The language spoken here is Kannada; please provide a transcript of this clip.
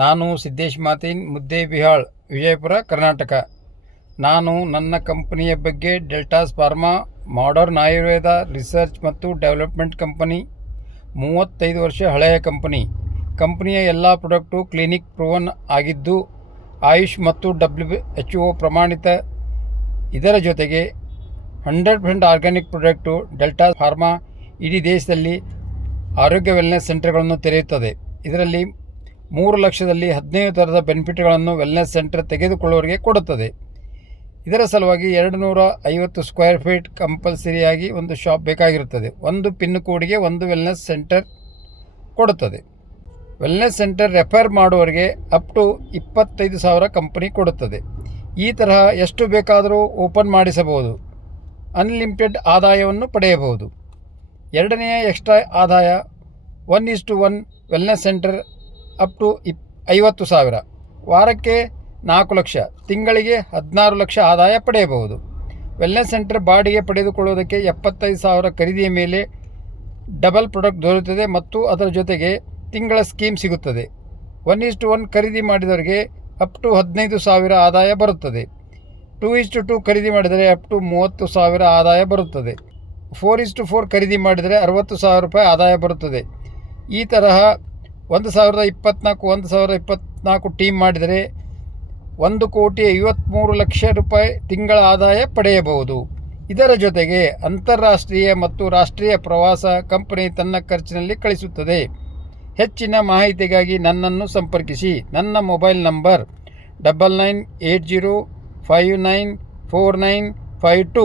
ನಾನು ಸಿದ್ದೇಶ್ ಮಾತಿನ್, ಮುದ್ದೇಬಿಹಾಳ್, ವಿಜಯಪುರ, ಕರ್ನಾಟಕ. ನಾನು ನನ್ನ ಕಂಪನಿಯ ಬಗ್ಗೆ deltas pharma modern Ayurveda research ಮತ್ತು ಡೆವಲಪ್ಮೆಂಟ್ ಕಂಪನಿ. 35 ವರ್ಷ ಹಳೆಯ ಕಂಪನಿಯ ಎಲ್ಲ ಪ್ರಾಡಕ್ಟು ಕ್ಲಿನಿಕ್ ಪ್ರೂವನ್ ಆಗಿದ್ದು ಆಯುಷ್ ಮತ್ತು WHO ಪ್ರಮಾಣಿತ. ಇದರ ಜೊತೆಗೆ 100% ಆರ್ಗ್ಯಾನಿಕ್ ಪ್ರಾಡಕ್ಟು. ಡೆಲ್ಟಾಸ್ ಫಾರ್ಮಾ ಇಡೀ ದೇಶದಲ್ಲಿ ಆರೋಗ್ಯ ವೆಲ್ನೆಸ್ ಸೆಂಟರ್ಗಳನ್ನು ತೆರೆಯುತ್ತದೆ. ಇದರಲ್ಲಿ 3 ಲಕ್ಷದಲ್ಲಿ 15 ಥರದ ಬೆನಿಫಿಟ್ಗಳನ್ನು ವೆಲ್ನೆಸ್ ಸೆಂಟರ್ ತೆಗೆದುಕೊಳ್ಳುವವರಿಗೆ ಕೊಡುತ್ತದೆ. ಇದರ ಸಲುವಾಗಿ 250 ಸ್ಕ್ವೇರ್ ಫೀಟ್ ಕಂಪಲ್ಸರಿಯಾಗಿ ಒಂದು ಶಾಪ್ ಬೇಕಾಗಿರುತ್ತದೆ. ಒಂದು ಪಿನ್ ಕೋಡ್ಗೆ ಒಂದು ವೆಲ್ನೆಸ್ ಸೆಂಟರ್ ಕೊಡುತ್ತದೆ. ವೆಲ್ನೆಸ್ ಸೆಂಟರ್ ರೆಫರ್ ಮಾಡುವವರಿಗೆ ಅಪ್ ಟು 25,000 ಕಂಪನಿ ಕೊಡುತ್ತದೆ. ಈ ತರಹ ಎಷ್ಟು ಬೇಕಾದರೂ ಓಪನ್ ಮಾಡಿಸಬಹುದು. ಅನ್ಲಿಮಿಟೆಡ್ ಆದಾಯವನ್ನು ಪಡೆಯಬಹುದು. ಎರಡನೆಯ ಎಕ್ಸ್ಟ್ರಾ ಆದಾಯ 1:1 ವೆಲ್ನೆಸ್ ಸೆಂಟರ್ ಅಪ್ ಟು 50,000, ವಾರಕ್ಕೆ 4 ಲಕ್ಷ, ತಿಂಗಳಿಗೆ 16 ಲಕ್ಷ ಆದಾಯ ಪಡೆಯಬಹುದು. ವೆಲ್ನೆಸ್ ಸೆಂಟರ್ ಬಾಡಿಗೆ ಪಡೆದುಕೊಳ್ಳುವುದಕ್ಕೆ 75,000 ಖರೀದಿಯ ಮೇಲೆ ಡಬಲ್ ಪ್ರಾಡಕ್ಟ್ ದೊರೆಯುತ್ತದೆ ಮತ್ತು ಅದರ ಜೊತೆಗೆ ತಿಂಗಳ ಸ್ಕೀಮ್ ಸಿಗುತ್ತದೆ. 1:1 ಖರೀದಿ ಮಾಡಿದವರಿಗೆ ಅಪ್ ಟು 15,000 ಆದಾಯ ಬರುತ್ತದೆ. 2:2 ಖರೀದಿ ಮಾಡಿದರೆ ಅಪ್ ಟು 30,000 ಆದಾಯ ಬರುತ್ತದೆ. 4:4 ಖರೀದಿ ಮಾಡಿದರೆ 60,000 ರೂಪಾಯಿ ಆದಾಯ ಬರುತ್ತದೆ. ಈ ತರಹ 1,024 ಟೀಮ್ ಮಾಡಿದರೆ 1,53,00,000 ರೂಪಾಯಿ ತಿಂಗಳ ಆದಾಯ ಪಡೆಯಬಹುದು. ಇದರ ಜೊತೆಗೆ ಅಂತಾರಾಷ್ಟ್ರೀಯ ಮತ್ತು ರಾಷ್ಟ್ರೀಯ ಪ್ರವಾಸ ಕಂಪನಿ ತನ್ನ ಖರ್ಚಿನಲ್ಲಿ ಕಳಿಸುತ್ತದೆ. ಹೆಚ್ಚಿನ ಮಾಹಿತಿಗಾಗಿ ನನ್ನನ್ನು ಸಂಪರ್ಕಿಸಿ. ನನ್ನ ಮೊಬೈಲ್ ನಂಬರ್ 9980594952.